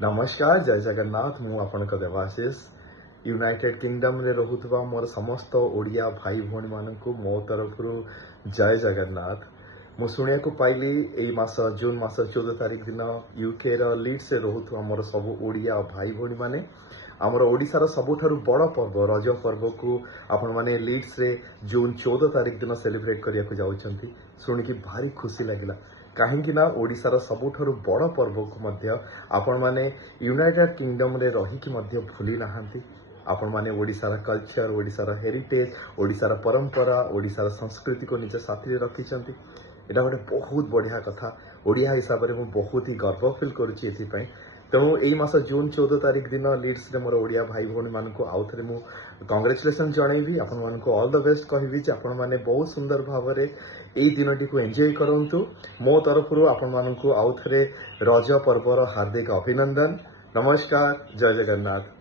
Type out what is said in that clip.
नमस्कार जय जगन्नाथ मु आपणक देवाशीष यूनाइटेड किंगडम रे रहुतबा मोर समस्त ओडिया भाई भौणी मानकु मो तरफ जय जगन्नाथ। मु सुनिया को पाइली एई मास जून मास 14 तारिख दिन यूके रो लीड्स रे रहुतबा मोर सब ओडिया भाई भौणी माने आमर ओडिशार सबुठारु बड़ पर्व रज पर्व को आपण माने लीड्स रे जून 14 तारिख दिन सेलिब्रेट करिया को जाउछंती। सुनिकी भारी खुशी लागिला कहीं ना ओडिशार सबुठारु बड़ पर्व को मध्य आपण माने यूनाइटेड किंगडम रे रहिकी मध्य भूली नाहांती। आपण माने ओडिशार कल्चर ओडिशार हेरिटेज ओडिशार परंपरा ओडिशार संस्कृति को निज साथी रे रखिछंती। एटा गोटे बहुत बढ़िया कथा ओडिया हिसाब रे मु बहुत ही गर्व फील करूची एथि पई। तेणु यही मास जून 14 तारिख दिन लीड्स रे मोर ओडिया भाई भौणी मानकु आउ थरे मु कांग्रेचुलेसन जणैबी आपण मानकु ऑल द बेस्ट कहबी जे आपण माने बहुत सुंदर भाव रे एई दिनटी को एन्जॉय करंतु। मो तरफरु आपण मानकु आउ थरे रज पर्वर हार्दिक अभिनंदन। नमस्कार जय जगन्नाथ।